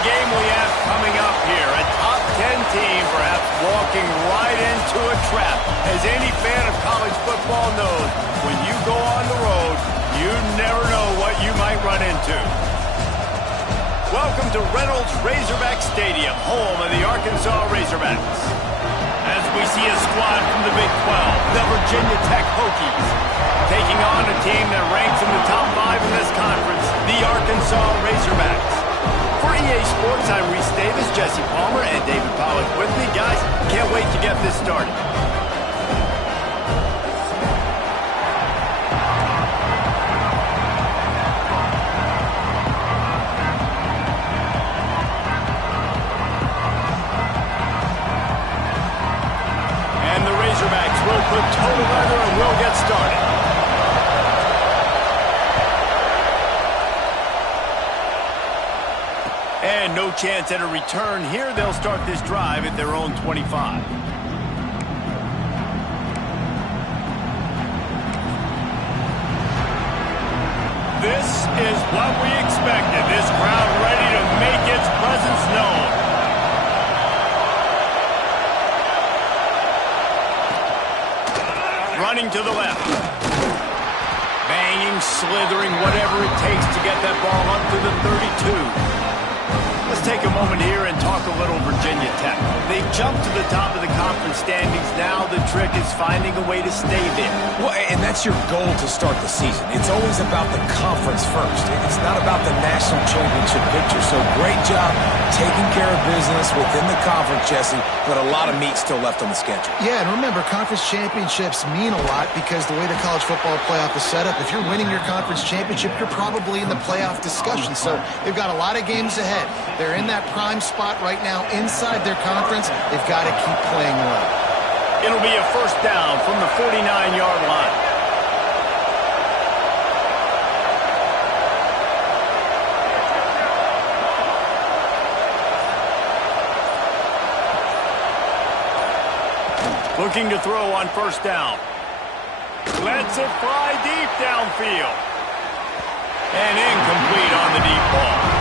the game we have coming up here. A top 10 team perhaps walking right into a trap. As any fan of college football knows, when you go on the road, you never know what you might run into. Welcome to Reynolds Razorback Stadium, home of the Arkansas Razorbacks. As we see a squad from the Big 12, the Virginia Tech Hokies, taking on a team that ranks in the top 5 in this conference, the Arkansas Razorbacks. For EA Sports, I'm Reese Davis, Jesse Palmer, and David Pollack with me. Guys, can't wait to get this started. And the Razorbacks will put total leather and we'll get started. And no chance at a return here. They'll start this drive at their own 25. This is what we expected. This crowd ready to make its presence known. Running to the left. Banging, slithering, whatever it takes to get that ball up to the 32. Let's take a moment here and talk a little Virginia Tech. They've jumped to the top of the conference standings. Now the trick is finding a way to stay there. Well, and that's your goal to start the season. It's always about the conference first. It's not about the national championship picture. So great job taking care of business within the conference, Jesse, but a lot of meat still left on the schedule. Yeah, and remember, conference championships mean a lot because the way the college football playoff is set up, if you're winning your conference championship, you're probably in the playoff discussion. So they've got a lot of games ahead. They're in that prime spot right now inside their conference. They've got to keep playing well. It'll be a first down from the 49-yard line. Looking to throw on first down. Lets it fly deep downfield. And incomplete on the deep ball.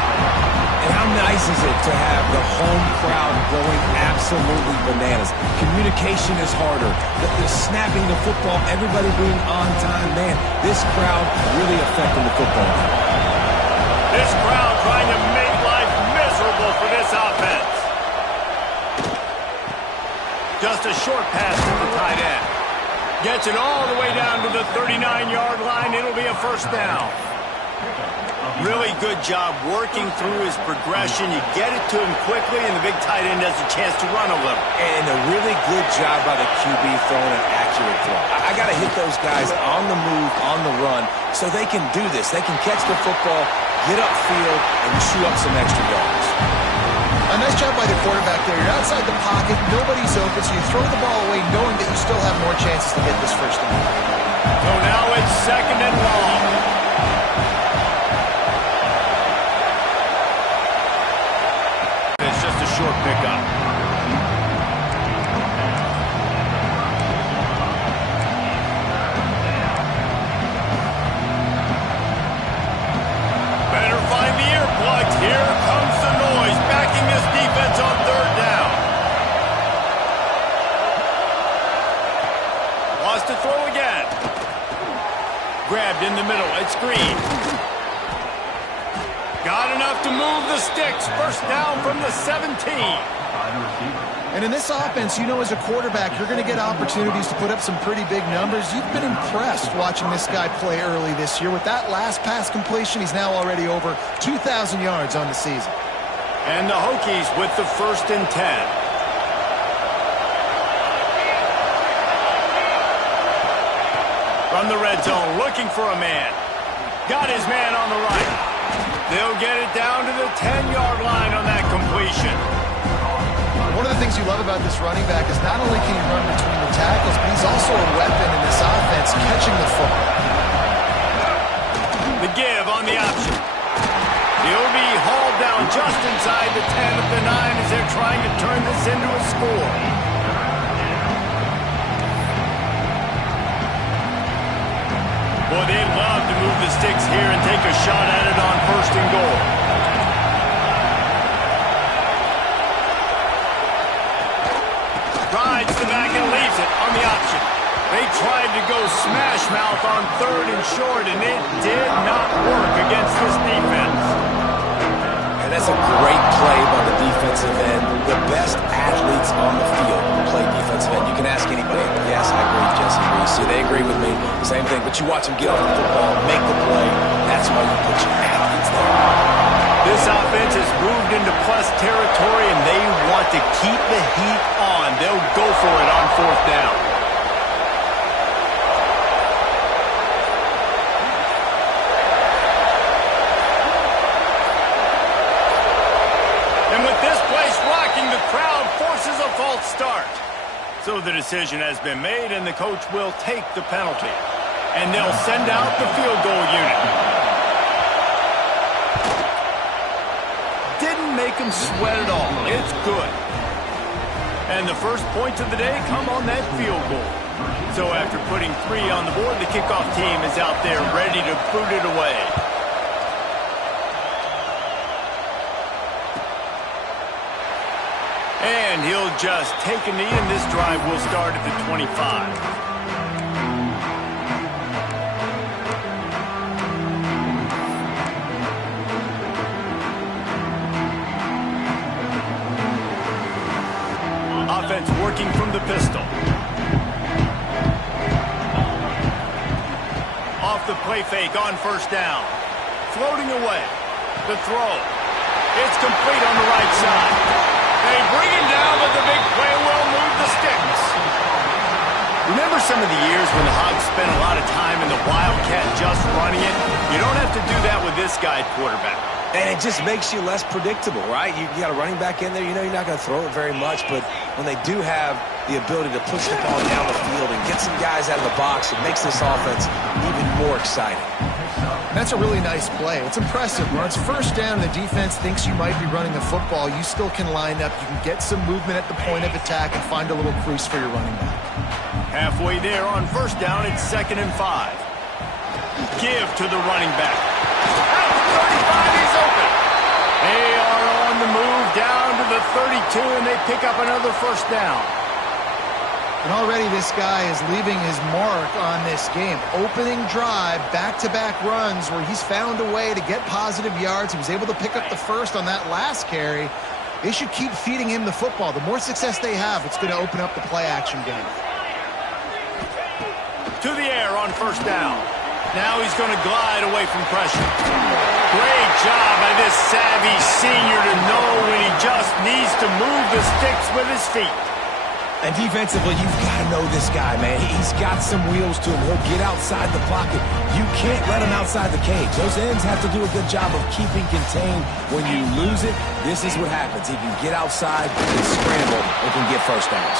And how nice is it to have the home crowd going absolutely bananas? Communication is harder. The snapping the football, everybody being on time. Man, this crowd really affecting the football game. This crowd trying to make life miserable for this offense. Just a short pass to the tight end. Gets it all the way down to the 39-yard line. It'll be a first down. Really good job working through his progression. You get it to him quickly, and the big tight end has a chance to run a little. And a really good job by the QB throwing an accurate throw. I got to hit those guys on the move, on the run, so they can do this. They can catch the football, get upfield, and chew up some extra yards. A nice job by the quarterback there. You're outside the pocket, nobody's open, so you throw the ball away knowing that you still have more chances to get this first down. So now it's second and long. It's just a short pickup. Better find the earplugs. Here comes the noise, backing this defense on third down. Wants to throw again. Grabbed in the middle. It's Green. Got enough to move the sticks. First down from the 17. And in this offense, you know as a quarterback, you're going to get opportunities to put up some pretty big numbers. You've been impressed watching this guy play early this year. With that last pass completion, he's now already over 2,000 yards on the season. And the Hokies with the first and 10. From the red zone, looking for a man. Got his man on the right. They'll get it down to the 10-yard line on that completion. One of the things you love about this running back is not only can he run between the tackles, but he's also a weapon in this offense, catching the football. The give on the option. He'll be hauled down just inside the 10 of the 9 as they're trying to turn this into a score. Boy, they'd love to move the sticks here and take a shot at it on first and goal. sides the back and leaves it on the option. They tried to go smash mouth on 3rd and short, and it did not work against this defense. And that's a great play by the defensive end. The best athletes on the field play defensive end. You can ask anybody. Yes, I agree, Jesse Reese. See, they agree with me. Same thing. But you watch them get off the football, make the play. That's why you put your athletes there. This offense has moved into plus territory, and they want to keep the heat on. They'll go for it on 4th down. And with this place rocking, the crowd forces a false start. So the decision has been made, and the coach will take the penalty. And they'll send out the field goal unit. Didn't make him sweat at all. It's good. And the first points of the day come on that field goal. So after putting 3 on the board, the kickoff team is out there ready to boot it away. And he'll just take a knee, and this drive will start at the 25. Offense working from the pistol. Off the play fake on 1st down. Floating away. The throw. It's complete on the right side. They bring him down, but the big play will move the sticks. Remember some of the years when the Hogs spent a lot of time in the Wildcat just running it? You don't have to do that with this guy at quarterback. And it just makes you less predictable, right? You got a running back in there. You know you're not going to throw it very much, but when they do have the ability to push the ball down the field and get some guys out of the box, it makes this offense even more exciting. That's a really nice play. It's impressive. When it's 1st down and the defense thinks you might be running the football, you still can line up. You can get some movement at the point of attack and find a little crease for your running back. Halfway there on 1st down, it's 2nd and 5. Give to the running back. At the 35, he's open. They are on the move down to the 32, and they pick up another 1st down. And already this guy is leaving his mark on this game. Opening drive, back-to-back runs where he's found a way to get positive yards. He was able to pick up the 1st on that last carry. They should keep feeding him the football. The more success they have, it's going to open up the play-action game. To the air on 1st down. Now he's going to glide away from pressure. Great job by this savvy senior to know when he just needs to move the sticks with his feet. And defensively, you've got to know this guy, man. He's got some wheels to him. He'll get outside the pocket. You can't let him outside the cage. Those ends have to do a good job of keeping contained. When you lose it, this is what happens. He can get outside and scramble and can get 1st downs.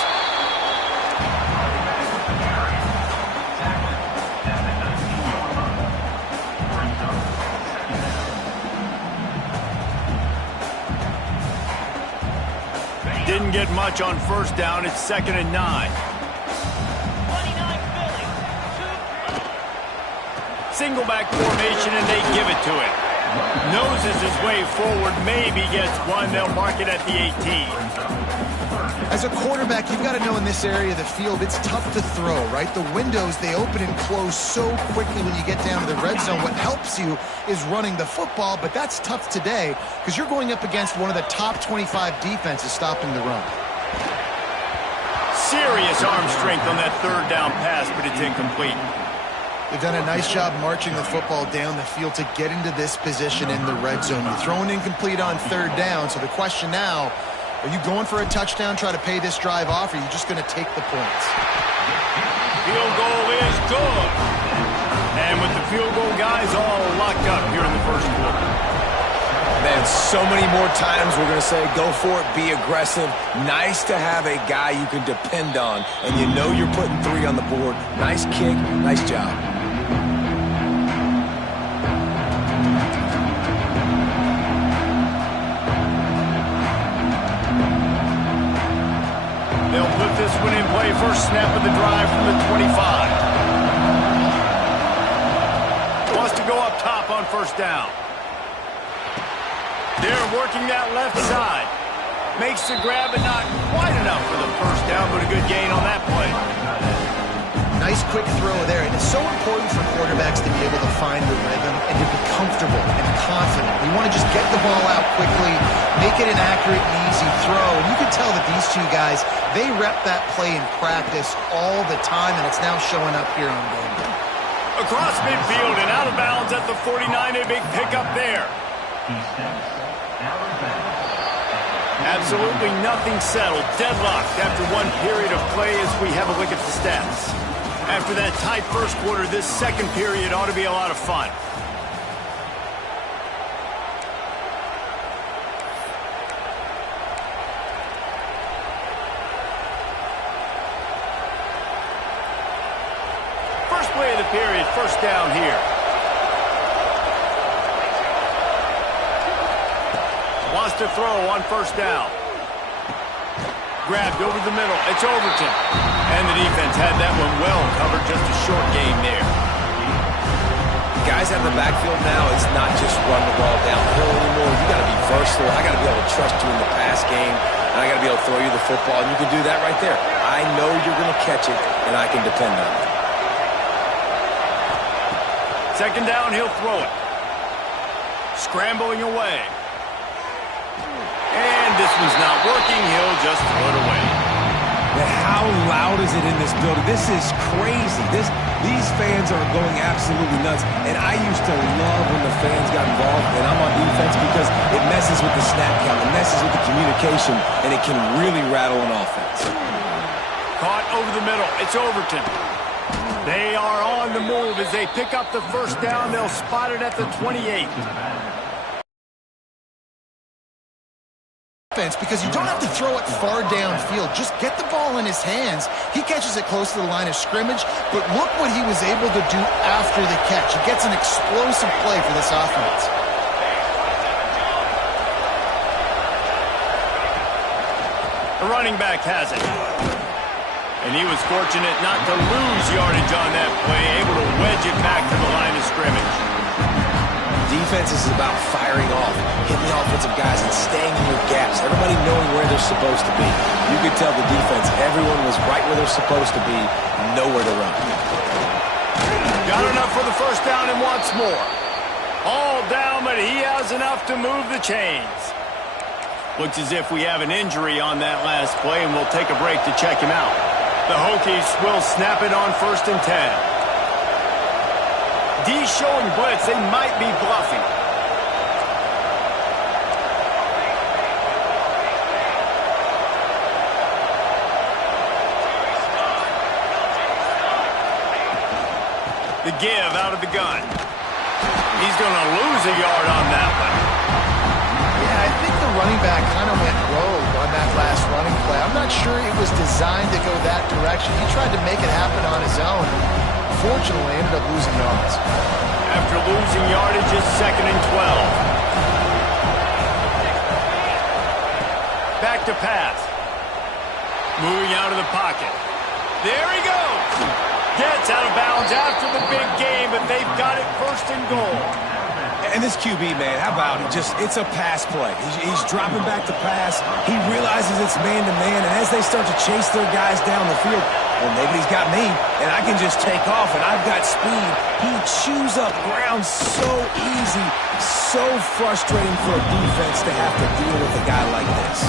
Didn't get much on 1st down. It's 2nd and 9. Single back formation, and they give it to him. Noses his way forward, maybe gets one. They'll mark it at the 18. As a quarterback, you've got to know in this area of the field, it's tough to throw, right? The windows, they open and close so quickly when you get down to the red zone. What helps you is running the football, but that's tough today because you're going up against one of the top 25 defenses stopping the run. Serious arm strength on that 3rd down pass, but it's incomplete. They've done a nice job marching the football down the field to get into this position in the red zone. You're throwing incomplete on 3rd down, so the question now, are you going for a touchdown, try to pay this drive off, or are you just going to take the points? Field goal is good. And with the field goal guys all locked up here in the 1st quarter. Man, so many more times we're going to say, go for it, be aggressive. Nice to have a guy you can depend on, and you know you're putting 3 on the board. Nice kick, nice job. They'll put this one in play. First snap of the drive from the 25. Wants to go up top on 1st down. They're working that left side. Makes the grab, but not quite enough for the 1st down, but a good gain on that play. Nice quick throw there, and it's so important for quarterbacks to be able to find the rhythm and to be comfortable and confident. You want to just get the ball out quickly, make it an accurate and easy throw, and you can tell that these two guys, they rep that play in practice all the time, and it's now showing up here on game day. Across midfield and out of bounds at the 49, a big pickup there. Absolutely nothing settled, deadlocked after one period of play as we have a look at the stats. After that tight first quarter, this second period ought to be a lot of fun. First play of the period, first down here. Wants to throw on first down. Grabbed over the middle. It's Overton. And the defense had that one well covered. Just a short game there. Guys out of the backfield now, it's not just run the ball downhill anymore. You got to be versatile. I got to be able to trust you in the pass game, and I got to be able to throw you the football, and you can do that right there. I know you're going to catch it, and I can depend on it. Second down, he'll throw it. Scrambling away. And this one's not working. He'll just throw it away. But how loud is it in this building? This is crazy. These fans are going absolutely nuts. And I used to love when the fans got involved, and I'm on defense because it messes with the snap count, it messes with the communication, and it can really rattle an offense. Caught over the middle. It's Overton. They are on the move as they pick up the first down. They'll spot it at the 28. Because you don't have to throw it far downfield. Just get the ball in his hands. He catches it close to the line of scrimmage, but look what he was able to do after the catch. He gets an explosive play for this offense. The running back has it. And he was fortunate not to lose yardage on that play, able to wedge it back to the line of scrimmage. Defense is about firing off, hitting the offensive guys and staying in your gaps, everybody knowing where they're supposed to be. You could tell the defense, everyone was right where they're supposed to be, nowhere to run. Got enough for the first down and wants more. All down, but he has enough to move the chains. Looks as if we have an injury on that last play, and we'll take a break to check him out. The Hokies will snap it on 1st and 10. D showing blitz. They might be bluffing. The give out of the gun. He's going to lose a yard on that one. Yeah, I think the running back kind of went rogue on that last running play. I'm not sure it was designed to go that direction. He tried to make it happen on his own. Fortunately, ended up losing yards. After losing yardage, it's 2nd and 12. Back to pass. Moving out of the pocket. There he goes. Gets out of bounds after the big game, but they've got it 1st and goal. And this QB, man, how about it? It's a pass play. He's dropping back to pass. He realizes it's man-to-man, and as they start to chase their guys down the field, well, nobody's got me, and I can just take off, and I've got speed. He chews up ground so easy, so frustrating for a defense to have to deal with a guy like this.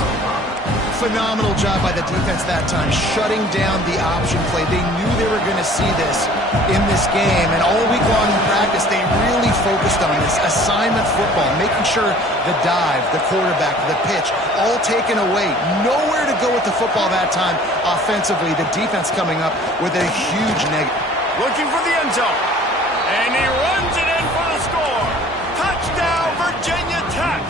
Phenomenal job by the defense that time, shutting down the option play. They knew they were going to see this in this game, and all week long in practice, they really focused on this assignment football, making sure the dive, the quarterback, the pitch, all taken away. Nowhere to go with the football that time offensively. The defense coming up with a huge negative. Looking for the end zone, and he runs it in for the score. Touchdown, Virginia Tech.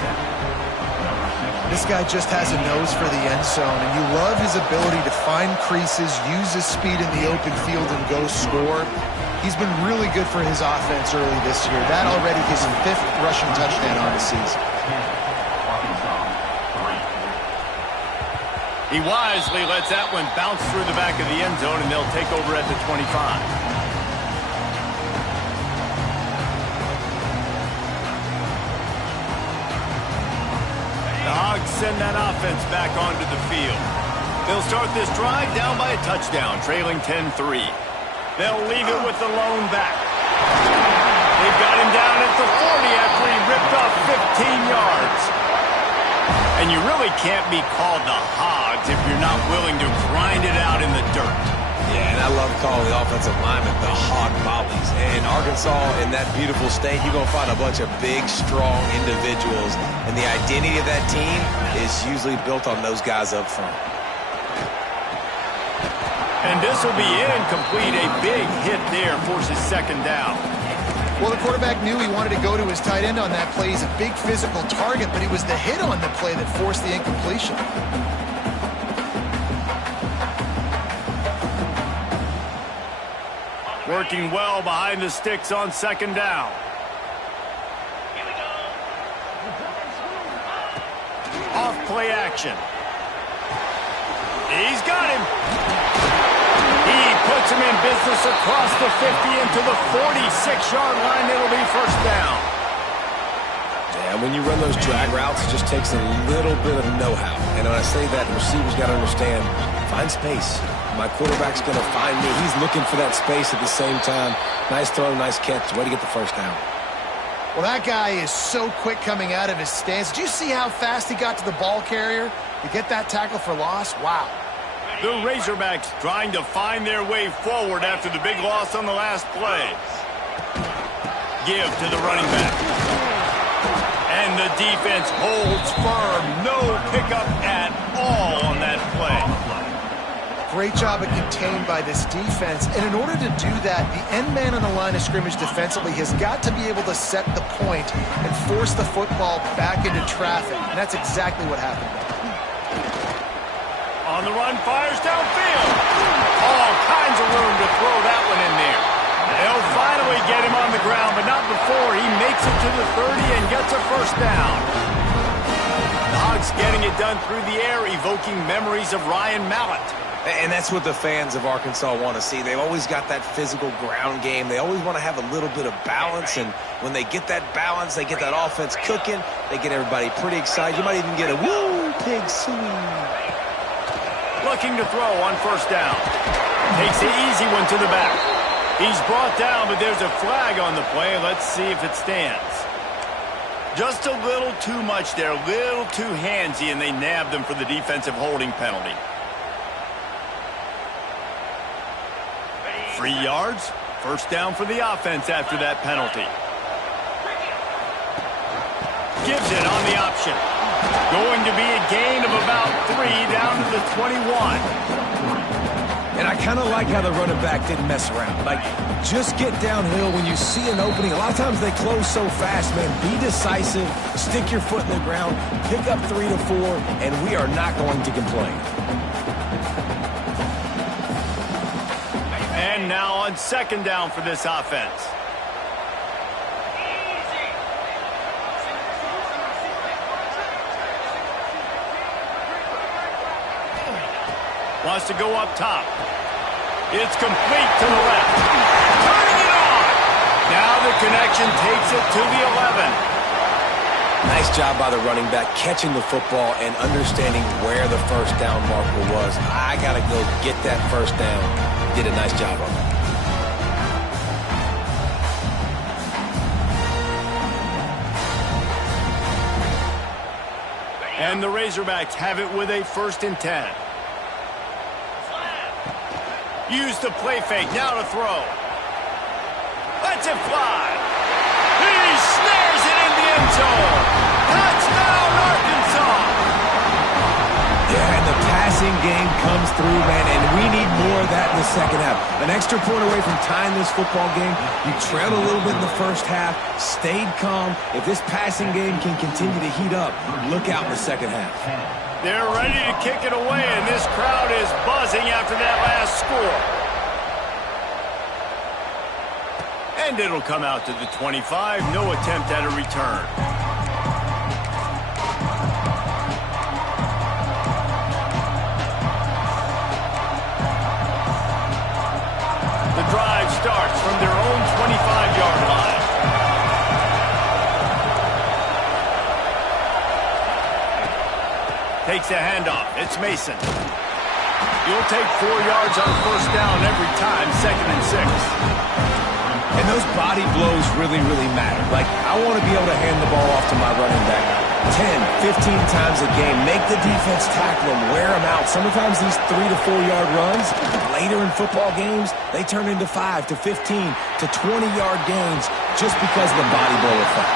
This guy just has a nose for the end zone, and you love his ability to find creases, use his speed in the open field, and go score. He's been really good for his offense early this year. That already his 5th rushing touchdown on the season. He wisely lets that one bounce through the back of the end zone, and they'll take over at the 25. The Hogs send that offense back onto the field. They'll start this drive down by a touchdown, trailing 10-3. They'll leave it with the lone back. They've got him down at the 40 after he ripped off 15 yards. And you really can't be called the Hogs if you're not willing to grind it out in the dirt. Yeah, and I love calling the offensive linemen the hog mollies. And Arkansas, in that beautiful state, you're going to find a bunch of big, strong individuals. And the identity of that team is usually built on those guys up front. And this will be incomplete. A big hit there forces second down. Well, the quarterback knew he wanted to go to his tight end on that play. He's a big physical target, but it was the hit on the play that forced the incompletion. Working well behind the sticks on second down. Off play action. He's got him. He puts him in business across the 50 into the 46-yard line. It'll be first down. Yeah, when you run those drag routes, it just takes a little bit of know-how. And when I say that, the receiver's got to understand, find space. My quarterback's going to find me. He's looking for that space at the same time. Nice throw, nice catch. Way to get the first down. Well, that guy is so quick coming out of his stance. Did you see how fast he got to the ball carrier to get that tackle for loss? Wow. The Razorbacks trying to find their way forward after the big loss on the last play. Give to the running back. And the defense holds firm. No pickup at all on that play. Great job of contained by this defense. And in order to do that, the end man on the line of scrimmage defensively has got to be able to set the point and force the football back into traffic. And that's exactly what happened. On the run, fires downfield. All kinds of room to throw that one in there. They'll finally get him on the ground, but not before he makes it to the 30 and gets a first down. The Hogs getting it done through the air, evoking memories of Ryan Mallett. And that's what the fans of Arkansas want to see. They've always got that physical ground game. They always want to have a little bit of balance. And when they get that balance, they get that offense cooking. They get everybody pretty excited. You might even get a woo, pig swing. Looking to throw on first down. Takes the easy one to the back. He's brought down, but there's a flag on the play. Let's see if it stands. Just a little too much there, a little too handsy, and they nabbed him for the defensive holding penalty. 3 yards, first down for the offense after that penalty. Gives it on the option. Going to be a gain of about 3 down to the 21. And I kind of like how the running back didn't mess around. Like, just get downhill when you see an opening. A lot of times they close so fast, man. Be decisive, stick your foot in the ground, pick up 3 to 4, and we are not going to complain. And now on second down for this offense. Wants to go up top. It's complete to the left. Turning it on. Now the connection takes it to the 11. Nice job by the running back catching the football and understanding where the first down marker was. I got to go get that first down. Did a nice job of it. And the Razorbacks have it with a 1st and 10. Use the play fake, now to throw. Lets it fly. He snares it in the end zone. Touchdown, Arkansas. Yeah, and the passing game comes through, man, and we need more of that in the second half. An extra point away from tying this football game. You trailed a little bit in the first half, stayed calm. If this passing game can continue to heat up, look out in the second half. They're ready to kick it away, and this crowd is buzzing after that last score. And it'll come out to the 25. No attempt at a return. The drive starts from their own 25-yard line. Takes a handoff. It's Mason. You'll take 4 yards on first down every time, 2nd and 6. And those body blows really, really matter. Like, I want to be able to hand the ball off to my running back 10, 15 times a game. Make the defense tackle them, wear them out. Sometimes these 3 to 4 yard runs, later in football games, they turn into 5 to 15 to 20-yard gains just because of the body blow effect.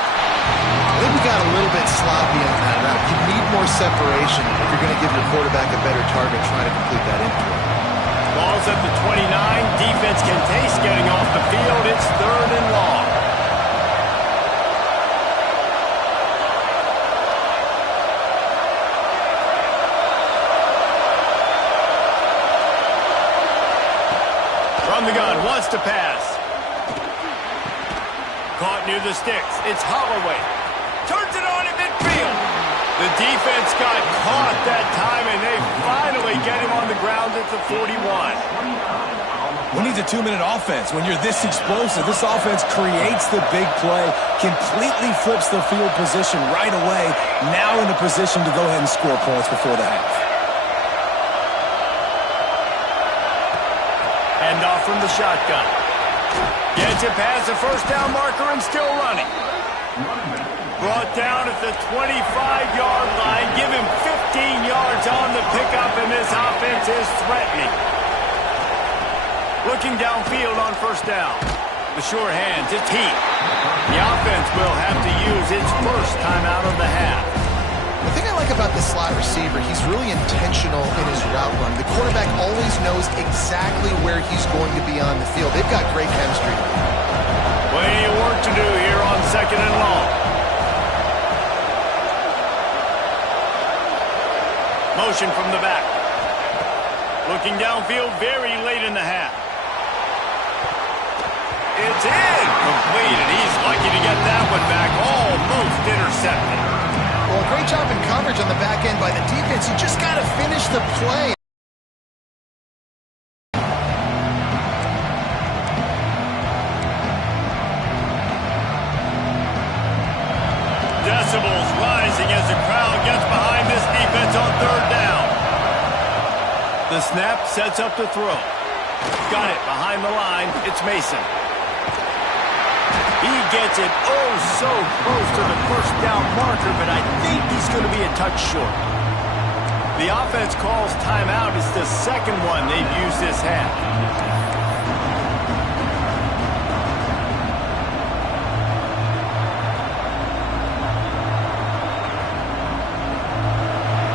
I think we got a little bit sloppy on that route. You need more separation if you're going to give your quarterback a better target trying to complete that into it. Ball's at the 29. Defense can taste getting off the field. It's 3rd and long. From the gun, wants to pass. Caught near the sticks. It's Holloway. Turns it on in midfield. The defense got caught that time, and they finally get him on the ground at the 41. Who needs a 2-minute offense? When you're this explosive, this offense creates the big play, completely flips the field position right away, now in a position to go ahead and score points before the half. Hand off from the shotgun. Gets it past the first down marker and still running. Brought down at the 25-yard line. Give him 15 yards on the pickup, and this offense is threatening. Looking downfield on first down. The sure hands, it's Heath. The offense will have to use its first timeout of the half. The thing I like about the slot receiver, he's really intentional in his route run. The quarterback always knows exactly where he's going to be on the field. They've got great chemistry. Plenty of work to do here on 2nd and long. Motion from the back. Looking downfield very late in the half. It's in. Complete, and he's lucky to get that one back. Almost intercepted. Well, a great job in coverage on the back end by the defense. You just got to finish the play. Decibels rising as the crowd gets behind this defense on 3rd down. The snap sets up the throw. Got it behind the line. It's Mason. He gets it so close to the first down marker, but I think he's going to be a touch short. The offense calls timeout. It's the second one they've used this half.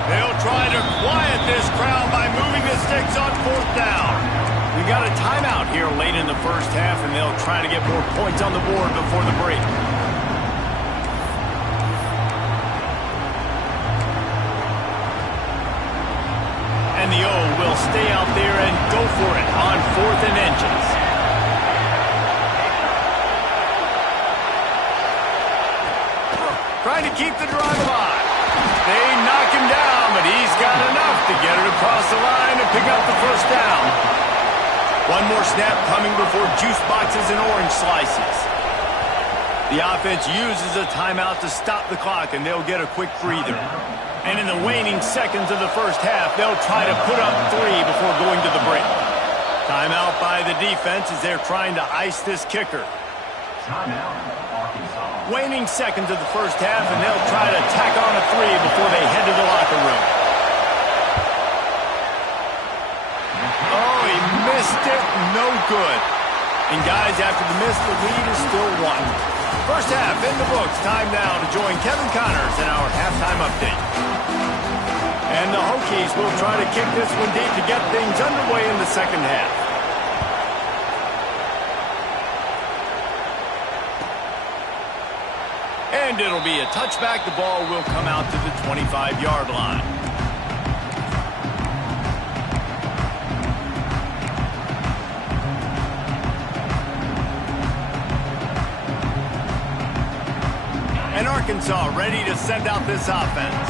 They'll try to quiet this crowd by moving the sticks on 4th down. We got a timeout here late in the first half, and they'll try to get more points on the board before the break. And the O will stay out there and go for it on 4th and inches. Trying to keep the drive alive. They knock him down, but he's got enough to get it across the line and pick up the first down. One more snap coming before juice boxes and orange slices. The offense uses a timeout to stop the clock, and they'll get a quick breather. And in the waning seconds of the first half, they'll try to put up 3 before going to the break. Timeout by the defense as they're trying to ice this kicker. Waning seconds of the first half, and they'll try to tack on a 3 before they head to the locker room. Oh, he missed it. No good. And guys, after the miss, the lead is still 1. First half in the books. Time now to join Kevin Connors in our halftime update. And the Hokies will try to kick this one deep to get things underway in the second half. And it'll be a touchback. The ball will come out to the 25-yard line. And Arkansas ready to send out this offense.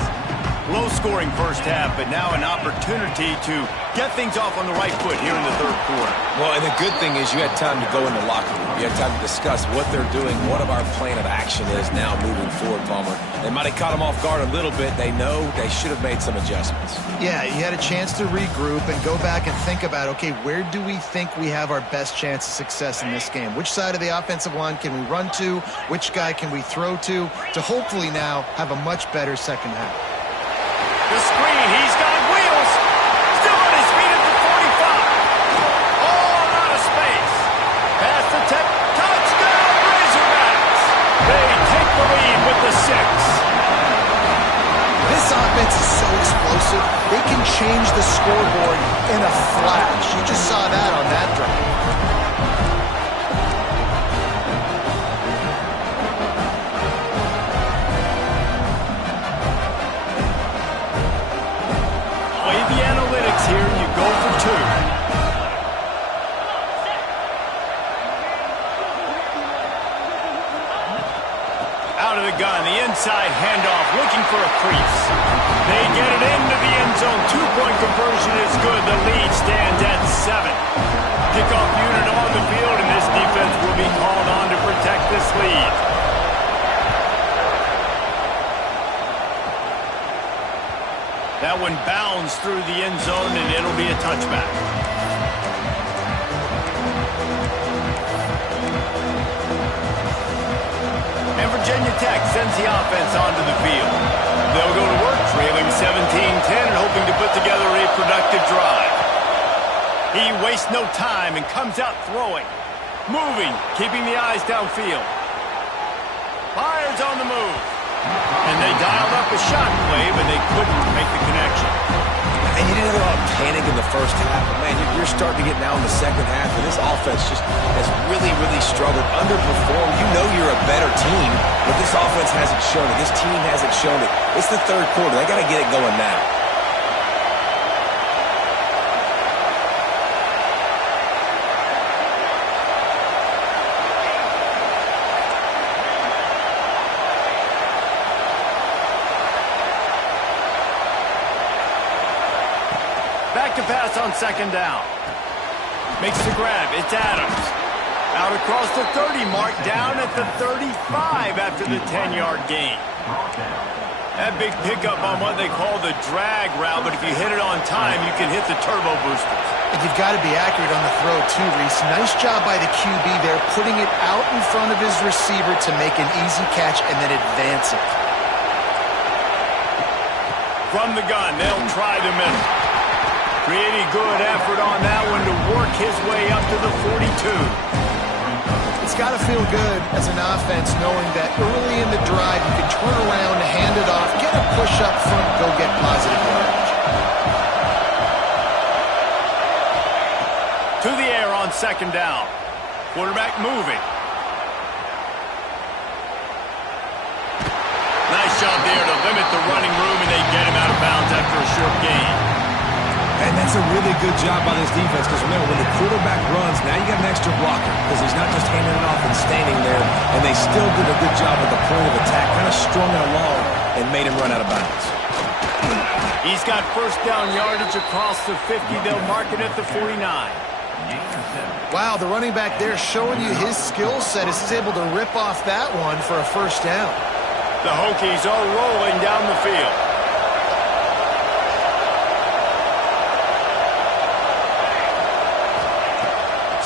Low-scoring first half, but now an opportunity to get things off on the right foot here in the third quarter. Well, and the good thing is you had time to go in the locker room. You had time to discuss what they're doing, what our plan of action is now moving forward, Palmer. They might have caught them off guard a little bit. They know they should have made some adjustments. Yeah, you had a chance to regroup and go back and think about, okay, where do we think we have our best chance of success in this game? Which side of the offensive line can we run to? Which guy can we throw to hopefully now have a much better second half? The screen, he's got wheels. Still on his feet at the 45. All out of space. Pass the tech. Touchdown, Razorbacks. They take the lead with the 6. This offense is so explosive, they can change the scoreboard in a flash. You just saw that on that drive. Here you go for 2. Out of the gun, the inside handoff, looking for a crease. They get it into the end zone. 2-point conversion is good. The lead stands at 7. Kickoff unit on the field, and this defense will be called on to protect this lead. That one bounds through the end zone, and it'll be a touchback. And Virginia Tech sends the offense onto the field. They'll go to work, trailing 17-10 and hoping to put together a productive drive. He wastes no time and comes out throwing. Moving, keeping the eyes downfield. Fires on the move. And they dialed up a shot play, but they couldn't make the connection. And you didn't have a lot of panic in the first half, but man, you're starting to get now in the second half, and this offense just has really, really struggled, underperformed. You know you're a better team, but this offense hasn't shown it. This team hasn't shown it. It's the third quarter. They got to get it going now. Back to pass on second down. Makes the grab. It's Adams. Out across the 30 mark, down at the 35 after the 10-yard gain. That big pickup on what they call the drag route, but if you hit it on time, you can hit the turbo boosters. And you've got to be accurate on the throw, too, Reese. Nice job by the QB there, putting it out in front of his receiver to make an easy catch and then advance it. From the gun, they'll try the middle. Pretty good effort on that one to work his way up to the 42. It's got to feel good as an offense knowing that early in the drive you can turn around, hand it off, get a push up front, go get positive yardage. To the air on second down. Quarterback moving. Nice job there to limit the running room, and they get him out of bounds after a short gain. And that's a really good job by this defense, because remember, when the quarterback runs, now you got an extra blocker, because he's not just handing it off and standing there, and they still did a good job at the point of attack, kind of strung it along and made him run out of bounds. He's got first down yardage across the 50. They'll mark it at the 49. Wow, the running back there showing you his skill set as he's able to rip off that one for a first down. The Hokies are rolling down the field.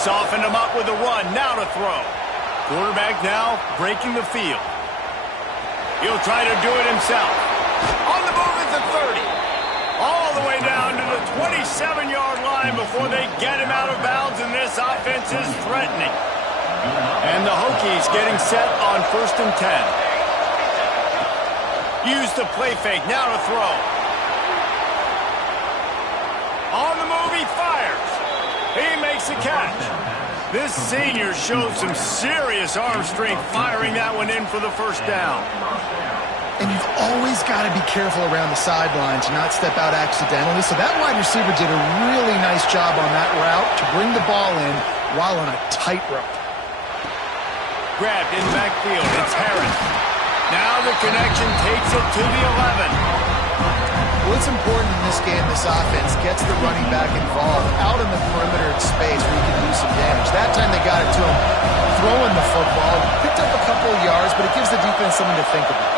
Soften him up with a run. Now to throw. Quarterback now breaking the field. He'll try to do it himself. On the move at the 30. All the way down to the 27-yard line before they get him out of bounds, and this offense is threatening. And the Hokies getting set on 1st and 10. Use the play fake. Now to throw. On the move, he fires. He makes the catch. This senior showed some serious arm strength firing that one in for the first down. And you've always got to be careful around the sideline to not step out accidentally. So that wide receiver did a really nice job on that route to bring the ball in while on a tightrope. Grabbed in the backfield. It's Harris. Now the connection takes it to the 11. Well, it's important in this game, this offense gets the running back involved out in the perimeter in space where he can do some damage. That time they got it to him throwing the football. Picked up a couple of yards, but it gives the defense something to think about.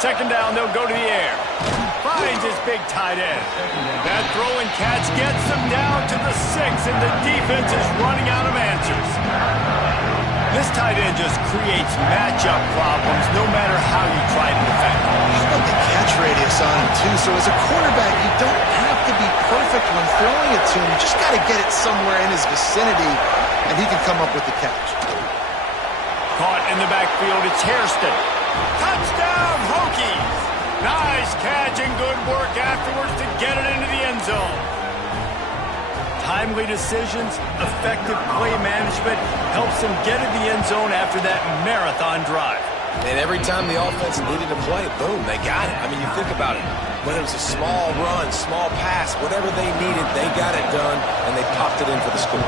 Second down, they'll go to the air. Finds his big tight end. That throw and catch gets them down to the 6, and the defense is running out of answers. This tight end just creates matchup problems no matter how you try to defend. How about the catch radius on him, too? So as a quarterback, you don't have to be perfect when throwing it to him. You just got to get it somewhere in his vicinity, and he can come up with the catch. Caught in the backfield, it's Hairston. Touchdown, Hokies! Nice catch and good work afterwards to get it into the end zone. Timely decisions, effective play management helps them get in the end zone after that marathon drive. And every time the offense needed to play, boom, they got it. I mean, you think about it. Whether it was a small run, small pass, whatever they needed, they got it done, and they popped it in for the score.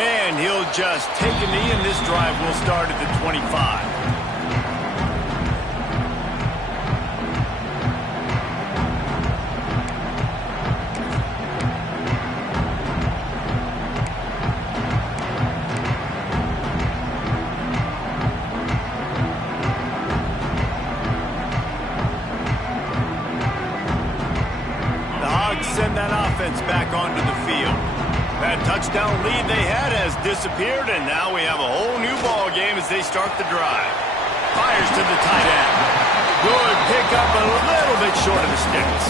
And he'll just take a knee, and this drive will start at the 25. The Hogs send that offense back onto the field. That touchdown lead they had has disappeared, and now we have a whole new ball game as they start the drive. Fires to the tight end. Good pickup, a little bit short of the sticks.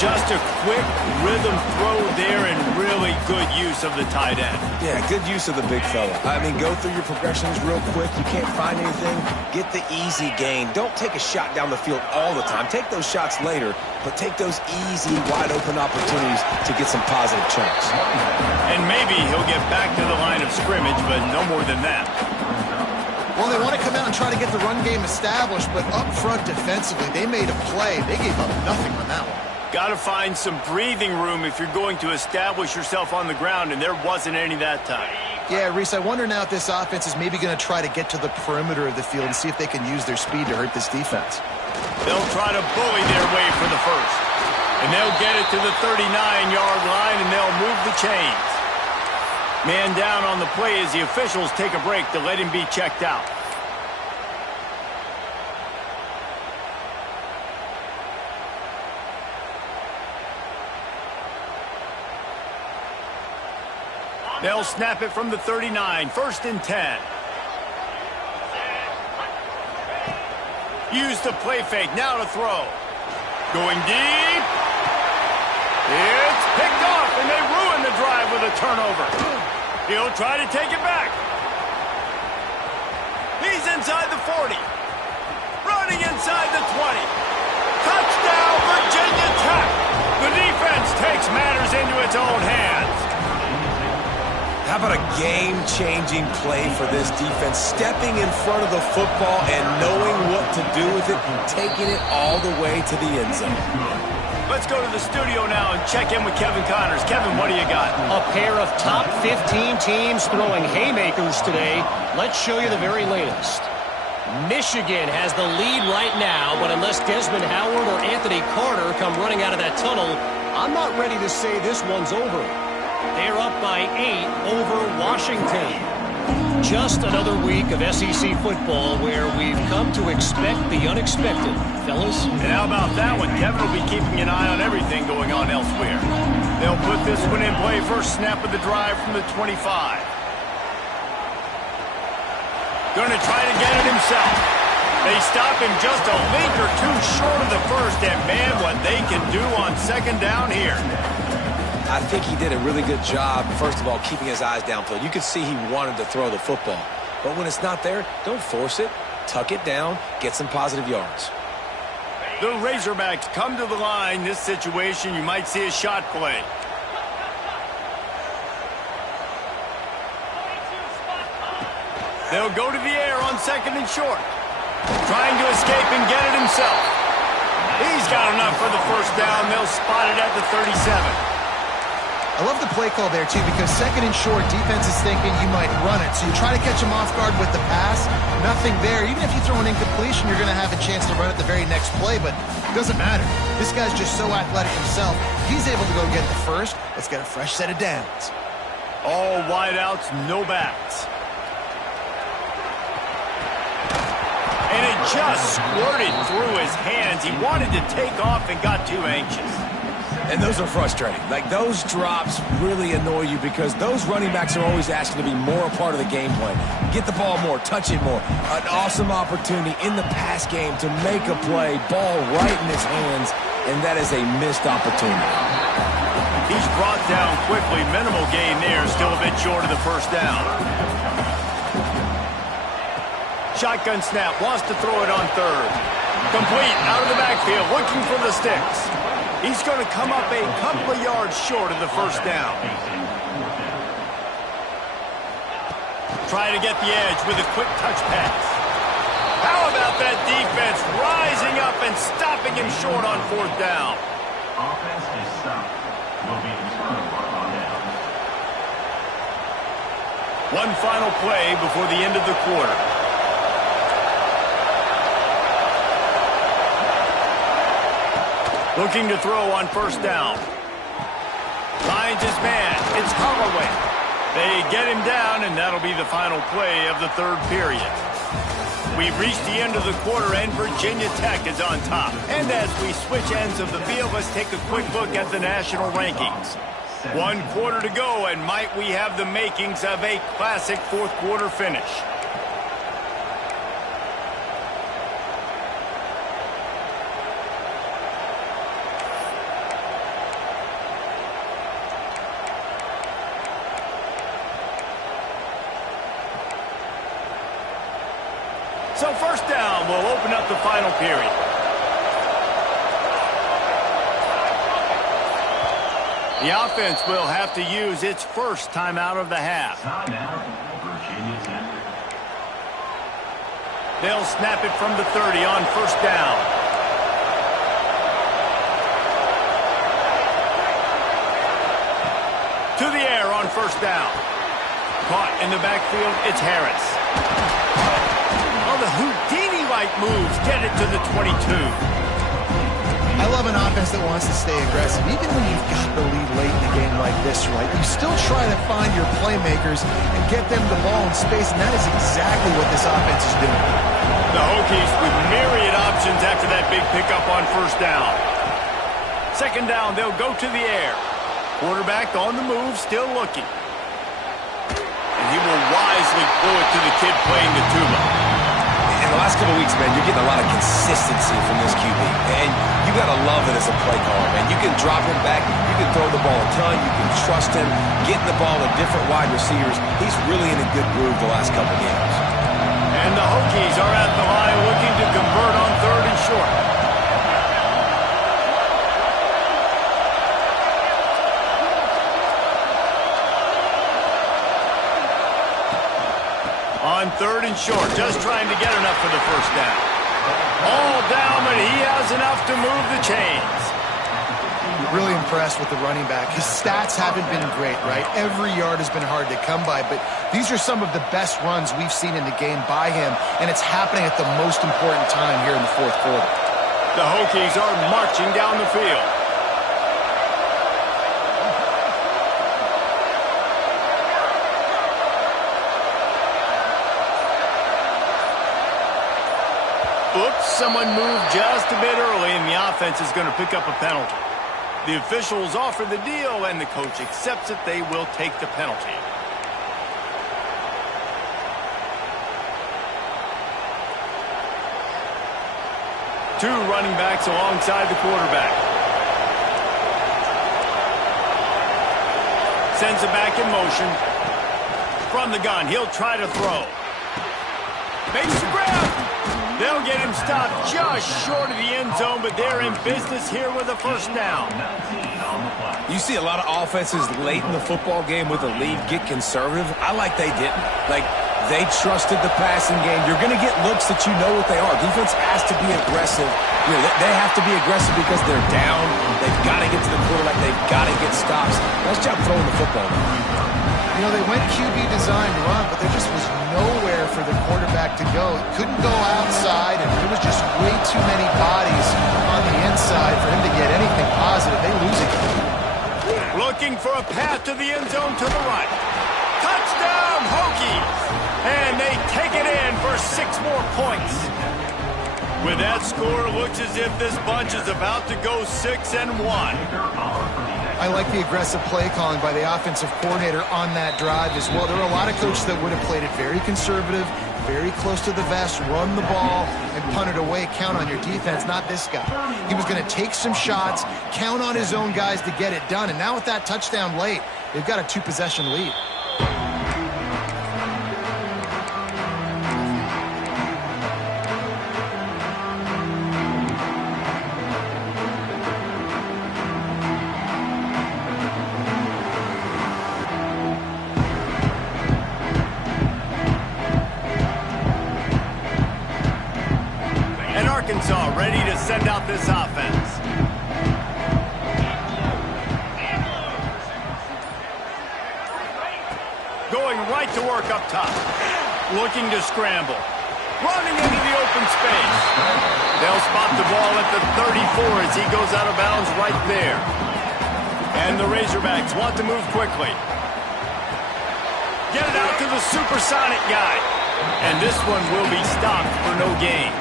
Just a quick rhythm throw there and really good use of the tight end. Yeah, good use of the big fella. I mean, go through your progressions real quick. You can't find anything. Get the easy gain. Don't take a shot down the field all the time. Take those shots later, but take those easy, wide-open opportunities to get some positive chunks. And maybe he'll get back to the line of scrimmage, but no more than that. Well, they want to come out and try to get the run game established, but up front defensively, they made a play. They gave up nothing on that one. Got to find some breathing room if you're going to establish yourself on the ground, and there wasn't any that time. Yeah, Reese, I wonder now if this offense is maybe going to try to get to the perimeter of the field and see if they can use their speed to hurt this defense. They'll try to bully their way for the first. And they'll get it to the 39-yard line, and they'll move the chains. Man down on the play as the officials take a break to let him be checked out. They'll snap it from the 39, 1st and 10. Use the play fake, now to throw. Going deep. It's picked off, and they ruin the drive with a turnover. He'll try to take it back. He's inside the 40. Running inside the 20. Touchdown, Virginia Tech. The defense takes matters into its own hands. How about a game-changing play for this defense? Stepping in front of the football and knowing what to do with it and taking it all the way to the end zone. Let's go to the studio now and check in with Kevin Connors. Kevin, what do you got? A pair of top 15 teams throwing haymakers today. Let's show you the very latest. Michigan has the lead right now, but unless Desmond Howard or Anthony Carter come running out of that tunnel, I'm not ready to say this one's over. They're up by 8 over Washington. Just another week of SEC football where we've come to expect the unexpected, fellas. And how about that one? Kevin will be keeping an eye on everything going on elsewhere. They'll put this one in play, first snap of the drive from the 25. Going to try to get it himself. They stop him just a link or two short of the first, and man, what they can do on second down here. I think he did a really good job, first of all, keeping his eyes downfield. You could see he wanted to throw the football. But when it's not there, don't force it. Tuck it down. Get some positive yards. The Razorbacks come to the line. This situation, you might see a shot play. They'll go to the air on second and short. Trying to escape and get it himself. He's got enough for the first down. They'll spot it at the 37. I love the play call there, too, because second and short, defense is thinking you might run it. So you try to catch them off guard with the pass. Nothing there. Even if you throw an incompletion, you're going to have a chance to run it the very next play, but it doesn't matter. This guy's just so athletic himself. He's able to go get the first. Let's get a fresh set of downs. All wideouts, no backs. And it just squirted through his hands. He wanted to take off and got too anxious. And those are frustrating. Like, those drops really annoy you because those running backs are always asking to be more a part of the game plan. Get the ball more, touch it more. An awesome opportunity in the pass game to make a play, ball right in his hands, and that is a missed opportunity. He's brought down quickly. Minimal gain there, still a bit short of the first down. Shotgun snap, wants to throw it on third. Complete, out of the backfield, looking for the sticks. He's going to come up a couple of yards short of the first down. Try to get the edge with a quick touch pass. How about that defense rising up and stopping him short on fourth down? Offense is stopped. Will be returned on down. One final play before the end of the quarter. Looking to throw on first down. Finds his man. It's Holloway. They get him down, and that'll be the final play of the third period. We've reached the end of the quarter, and Virginia Tech is on top. And as we switch ends of the field, let's take a quick look at the national rankings. 1 quarter to go, and might we have the makings of a classic fourth quarter finish. So first down will open up the final period. The offense will have to use its first timeout of the half. Timeout, Virginia Tech. They'll snap it from the 30 on first down. To the air on first down. Caught in the backfield, it's Harris. The Houdini-like moves get it to the 22. I love an offense that wants to stay aggressive. Even when you've got the lead late in a game like this, right, you still try to find your playmakers and get them the ball in space, and that is exactly what this offense is doing. The Hokies with myriad options after that big pickup on first down. Second down, they'll go to the air. Quarterback on the move, still looking. And he will wisely throw it to the kid playing the tuba. In the last couple of weeks, man, you're getting a lot of consistency from this QB. And you got to love it as a play caller, man. You can drop him back. You can throw the ball a ton. You can trust him. Getting the ball to different wide receivers. He's really in a good groove the last couple of games. And the Hokies are at the line looking to convert on third and short. On third and short, just trying to get enough for the first down. All down, but he has enough to move the chains. Really impressed with the running back. His stats haven't been great, right? Every yard has been hard to come by, but these are some of the best runs we've seen in the game by him, and it's happening at the most important time here in the fourth quarter. The Hokies are marching down the field. Oops, someone moved just a bit early, and the offense is going to pick up a penalty. The officials offer the deal, and the coach accepts it. They will take the penalty. Two running backs alongside the quarterback. Sends it back in motion. From the gun, he'll try to throw. Makes the grab. They'll get him stopped just short of the end zone, but they're in business here with a first down. You see a lot of offenses late in the football game with a lead get conservative. I like they didn't. Like, They trusted the passing game. You're going to get looks that you know what they are. Defense has to be aggressive. You know, they have to be aggressive because they're down. They've got to get to the quarterback. They've got to get stops. Nice job throwing the football. You know, they went QB design run, but there just was nowhere for the quarterback to go. He couldn't go outside, and there was just way too many bodies on the inside for him to get anything positive. They lose it. Looking for a path to the end zone to the right. Touchdown, Hokies! And they take it in for 6 more points. With that score, it looks as if this bunch is about to go 6-1. I like the aggressive play calling by the offensive coordinator on that drive as well. There are a lot of coaches that would have played it very conservative, very close to the vest, run the ball, and punt it away. Count on your defense, not this guy. He was going to take some shots, count on his own guys to get it done. And now with that touchdown late, they've got a 2-possession lead. Arkansas ready to send out this offense. Going right to work up top. Looking to scramble. Running into the open space. They'll spot the ball at the 34 as he goes out of bounds right there. And the Razorbacks want to move quickly. Get it out to the supersonic guy. And this one will be stopped for no gain.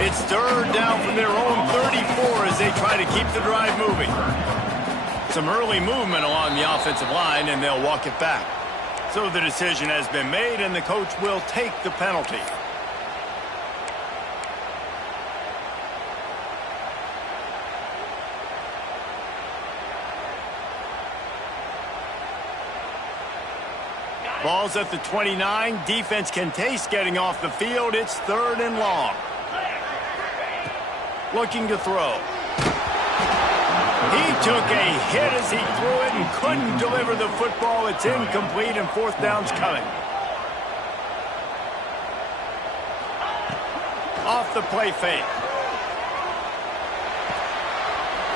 It's 3rd down from their own 34 as they try to keep the drive moving. Some early movement along the offensive line, and they'll walk it back. So the decision has been made, and the coach will take the penalty. Ball's at the 29. Defense can taste getting off the field. It's 3rd and long. Looking to throw. He took a hit as he threw it and couldn't deliver the football. It's incomplete, and 4th down's coming. Off the play fake.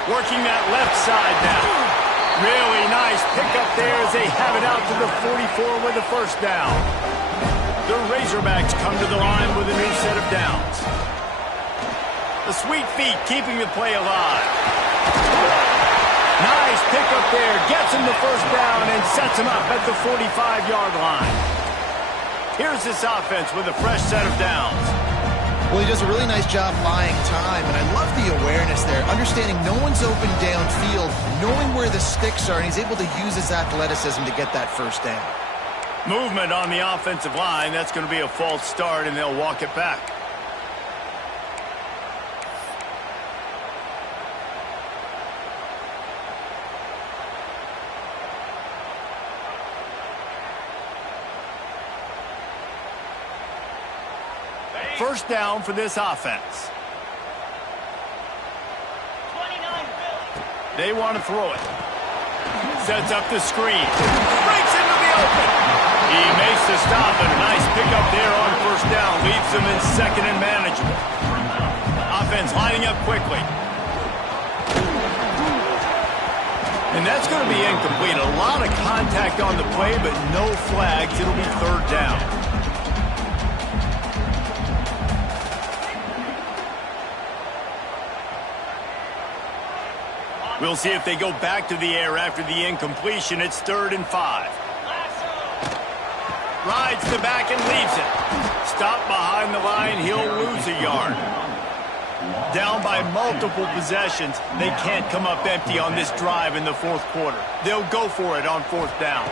Working that left side now. Really nice pickup there as they have it out to the 44 with the 1st down. The Razorbacks come to the line with a new set of downs. The sweet feet keeping the play alive. Nice pickup there. Gets him the 1st down and sets him up at the 45-yard line. Here's this offense with a fresh set of downs. Well, he does a really nice job buying time, and I love the awareness there. Understanding no one's open downfield, knowing where the sticks are, and he's able to use his athleticism to get that 1st down. Movement on the offensive line. That's going to be a false start, and they'll walk it back. First down for this offense. They want to throw it. Sets up the screen. Breaks into the open. He makes the stop, and a nice pickup there on 1st down. Leaves them in 2nd and manageable. Offense lining up quickly. And that's going to be incomplete. A lot of contact on the play, but no flags. It'll be 3rd down. We'll see if they go back to the air after the incompletion. It's 3rd and 5. Rides the back and leaves it. Stop behind the line. He'll lose a yard. Down by multiple possessions. They can't come up empty on this drive in the 4th quarter. They'll go for it on 4th down.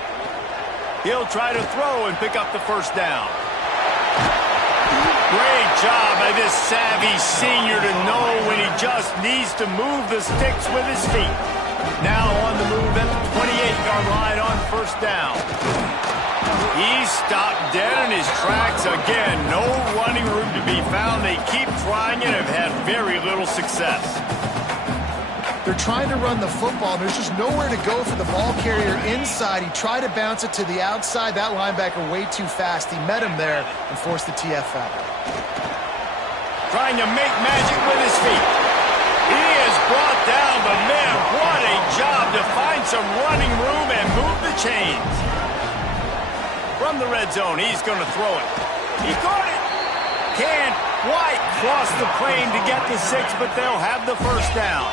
He'll try to throw and pick up the 1st down. Great job by this savvy senior to know when he just needs to move the sticks with his feet. Now on the move at the 28-yard line on 1st down. He stopped dead in his tracks again. No running room to be found. They keep trying it and have had very little success. They're trying to run the football. There's just nowhere to go for the ball carrier inside. He tried to bounce it to the outside. That linebacker way too fast. He met him there and forced the TFL. Trying to make magic with his feet. He is brought down, but man, what a job to find some running room and move the chains. From the red zone, he's going to throw it. He caught it. Can't quite cross the plane to get the 6, but they'll have the first down.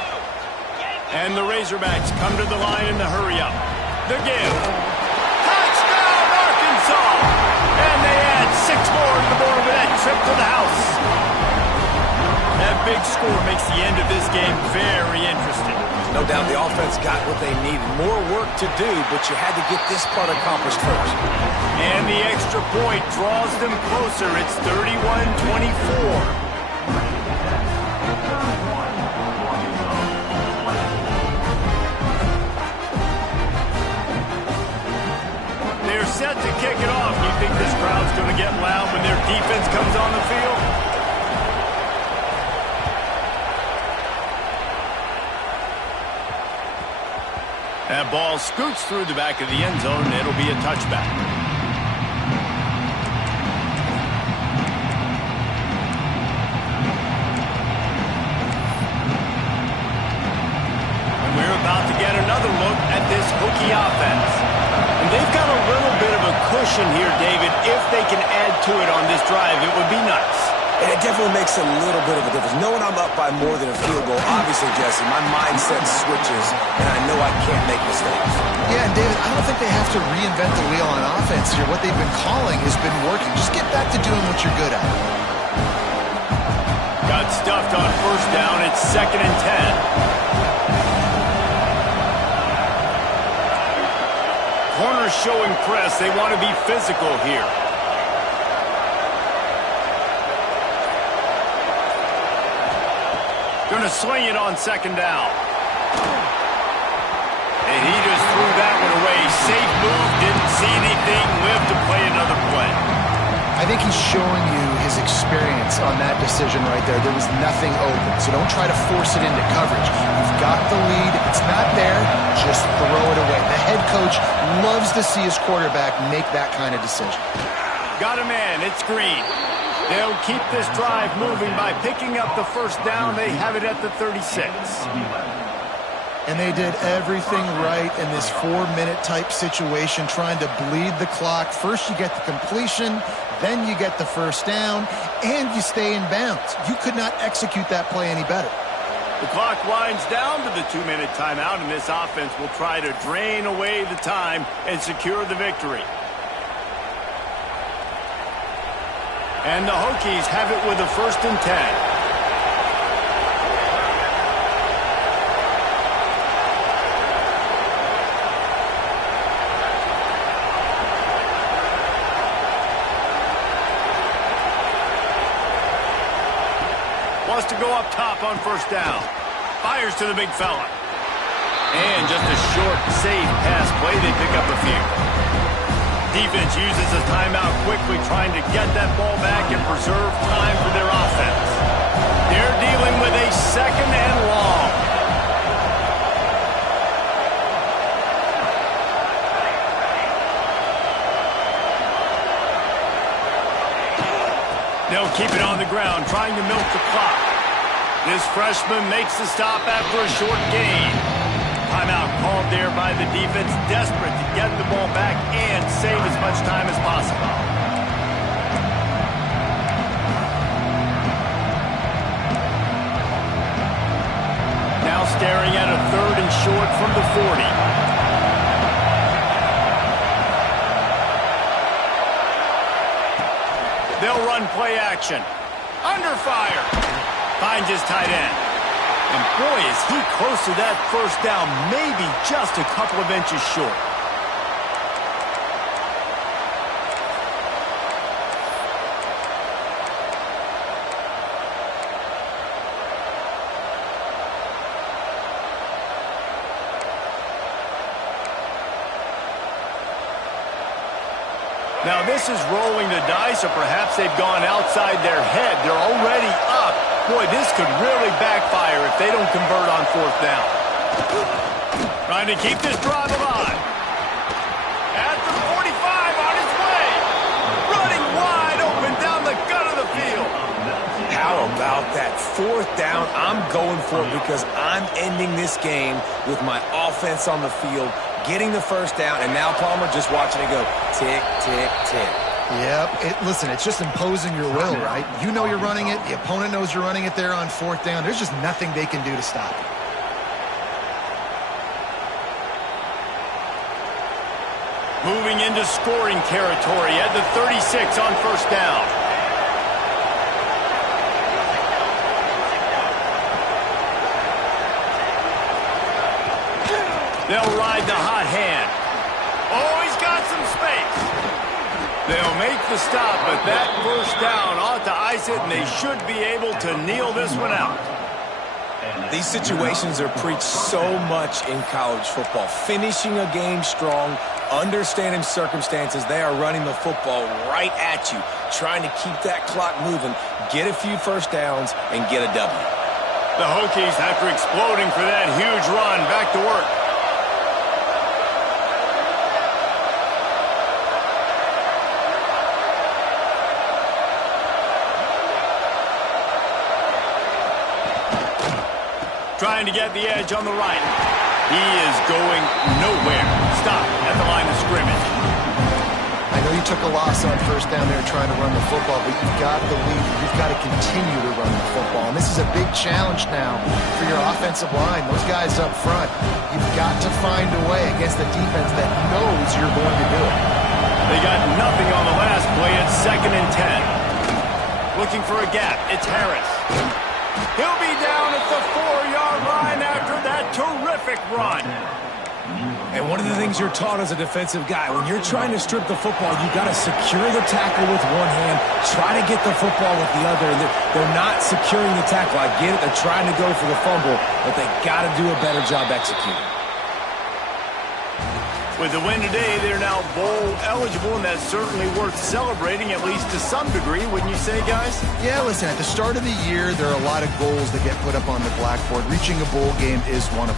And the Razorbacks come to the line in the hurry-up. The give. Touchdown, Arkansas! And they add 6 more to the board with that trip to the house. That big score makes the end of this game very interesting. No doubt the offense got what they needed. More work to do, but you had to get this part accomplished first. And the extra point draws them closer. It's 31-24. They're set to kick it off. You think this crowd's going to get loud when their defense comes on the field? That ball scoots through the back of the end zone, and it'll be a touchback. And we're about to get another look at this Hokie offense. And they've got a little bit of a cushion here, David. If they can add to it on this drive, it would be nice. And it definitely makes a little bit of a difference. Knowing I'm up by more than a field goal, obviously, Jesse, my mindset switches, and I know I can't make mistakes. Yeah, and David, I don't think they have to reinvent the wheel on offense here. What they've been calling has been working. Just get back to doing what you're good at. Got stuffed on first down. It's 2nd and 10. Corners showing press. They want to be physical here. Going to swing it on 2nd down. And he just threw that one away. Safe move, didn't see anything, lived to play another play. I think he's showing you his experience on that decision right there. There was nothing open, so don't try to force it into coverage. You've got the lead. If it's not there, just throw it away. The head coach loves to see his quarterback make that kind of decision. Got a man. It's Green. They'll keep this drive moving by picking up the first down. They have it at the 36. And they did everything right in this 4-minute type situation, trying to bleed the clock. First you get the completion, then you get the first down, and you stay in bounds. You could not execute that play any better. The clock winds down to the 2-minute timeout, and this offense will try to drain away the time and secure the victory. And the Hokies have it with a 1st and 10. Wants to go up top on first down. Fires to the big fella. And just a short, safe pass play. They pick up a few. Defense uses a timeout quickly, trying to get that ball back and preserve time for their offense. They're dealing with a 2nd and long. They'll keep it on the ground, trying to milk the clock. This freshman makes the stop after a short gain. Timeout called there by the defense, desperate to get the ball back and save as much time as possible. Now staring at a 3rd and short from the 40. They'll run play action. Under fire. Finds his tight end. And boy, is he close to that first down, maybe just a couple of inches short. Now this is rolling the dice, or perhaps they've gone outside their head. They're already up. Boy, this could really backfire if they don't convert on 4th down. Trying to keep this drive alive. At the 45 on his way. Running wide open down the gut of the field. How about that 4th down? I'm going for it because I'm ending this game with my offense on the field, getting the 1st down, and now Palmer just watching it go tick, tick, tick. Yep. Listen, it's just imposing your will, right? You know you're running it. The opponent knows you're running it there on 4th down. There's just nothing they can do to stop it. Moving into scoring territory at the 36 on 1st down. They'll ride the hot hand. Oh, he's got some space. They'll make the stop, but that 1st down ought to ice it, and they should be able to kneel this one out. These situations are preached so much in college football. Finishing a game strong, understanding circumstances. They are running the football right at you, trying to keep that clock moving, get a few 1st downs, and get a W. The Hokies, after exploding for that huge run, back to work. Trying to get the edge on the right. He is going nowhere. Stop at the line of scrimmage. I know you took a loss on 1st down there trying to run the football, but you've got the lead. You've got to continue to run the football. And this is a big challenge now for your offensive line. Those guys up front, you've got to find a way against the defense that knows you're going to do it. They got nothing on the last play. It's 2nd and 10. Looking for a gap. It's Harris. He'll be down at the 4-yard line after that terrific run. And one of the things you're taught as a defensive guy, when you're trying to strip the football, you've got to secure the tackle with one hand, try to get the football with the other. And they're not securing the tackle. I get it. They're trying to go for the fumble, but they got to do a better job executing. With the win today, they're now bowl eligible, and that's certainly worth celebrating, at least to some degree, wouldn't you say, guys? Yeah, listen, at the start of the year, there are a lot of goals that get put up on the blackboard. Reaching a bowl game is one of them.